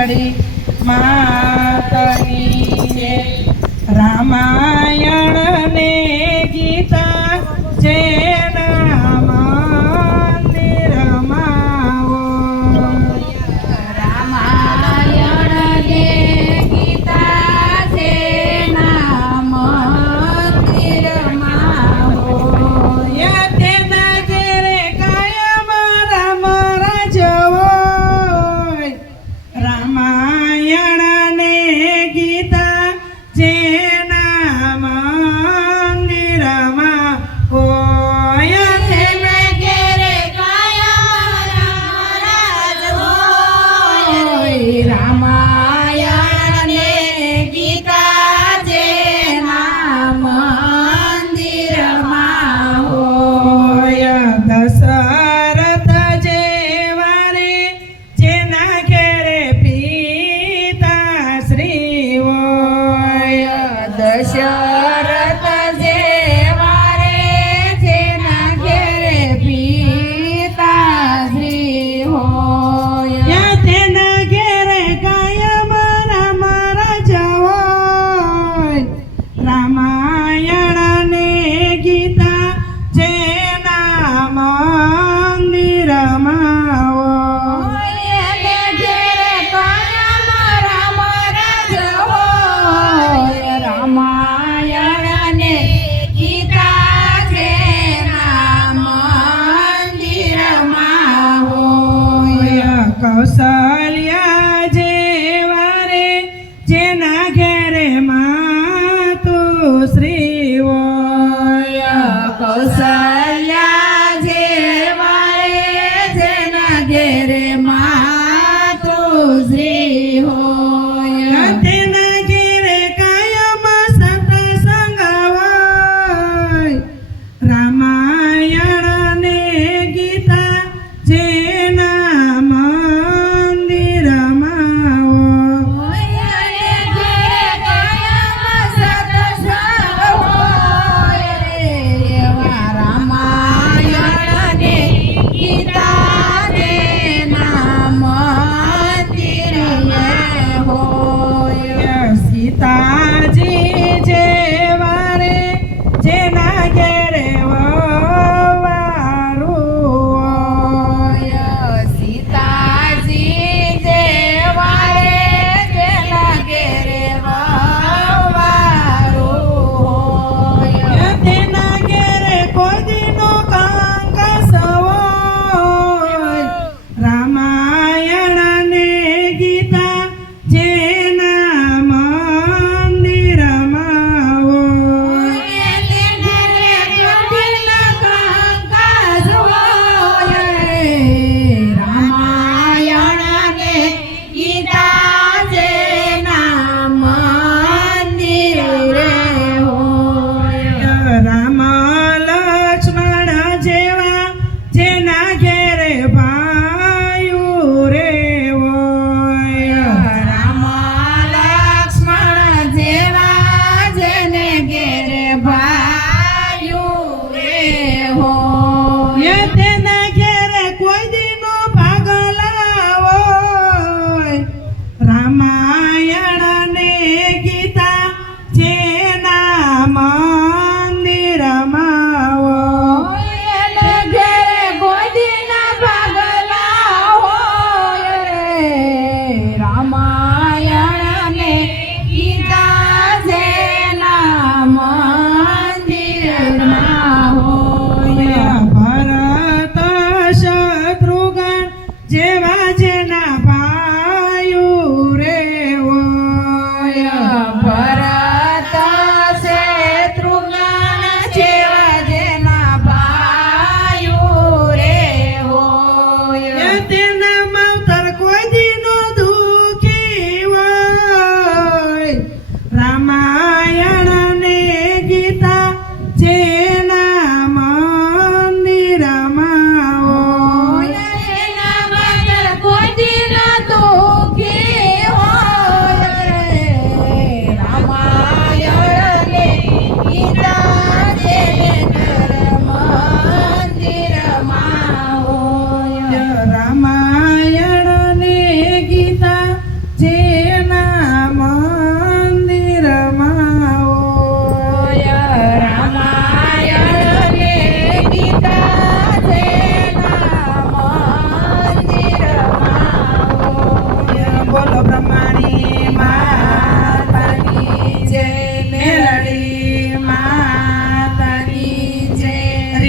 મેલડી માતની જય. રામાયણ ને ગીતા જેના મંદિરમાં રામાયણ ને ગીતા જેના મંદિરમાં હોય તેના ઘેરે કાયમ રામ રાજ હોય. રામાયણ ને ગીતા જેના મંદિરમાં હોય તેના ઘેરે કાયમ રામ રાજ હોય. રામાયણ ને ગીતા જેના મંદિરમાં હોય. દશરથ જેવા રે જેના ઘેરે પિતા શ્રી હોય. દશરથ જેવા રે જેના ઘેરે પિતાશ્રી હોય. તેના ઘેરે કાયમ રામ રાજ હોય. રામાયણ ને ગીતા જેના મંદિરમાં હોય. એને ઘેરે કાયમ રામ રાજ હોય. રામાયણ ને ગીતા જેના મંદિરમાં હોય. કૌશલ્યા જેવા રે જેના ઘેરે માતુશ્રી હોય. કૌશલ્યા જેવા રે જેના ઘેરે માતુશ્રી હોય. તેના ઘેરે કાયમ સત્સંગ હોય. રામાયણ ને ગીતા જેના મંદિરમાં હોય. એને ઘેરે કાયમ સત્સંગ હોય રે. એવા રામાયણ ને ગીતા જેના મંદિરે હોય. સીતાજી જેવા રે જેના ઘેરે વવારું હોય. સીતાજી જેવા રે જેના ઘેરે વવારું હોય. તેના ઘેરે કોઈ દીનો કંકાસ હોય. રામાયણ ને ગીતા જેના મંદિરમાં હોય. એને ઘેરે કઠિન કંકાસ હોય રે. રામાયણ ને ગીતા જેના મંદિરે હોય. રામ લક્ષ્મણ જેવા જેના ઘેરે ભાયું રે હોય. રામ લક્ષ્મણ જેવા જેને ઘેરે ભાયું રે હોય. તેના ઘેરે કોઈ દીનો ભાગલા હોય. રામાયણ ને ગીતા જેના મંદિરમાં હોય. એને ઘેરે ગોદીના ભાગલા હોય રે. રામાયણ ને ગીતા જેના મંદિરમાં હોય. ભરત શત્રુઘ્ન જેવા જેના ભાયું રે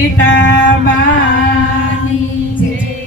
સીતાબા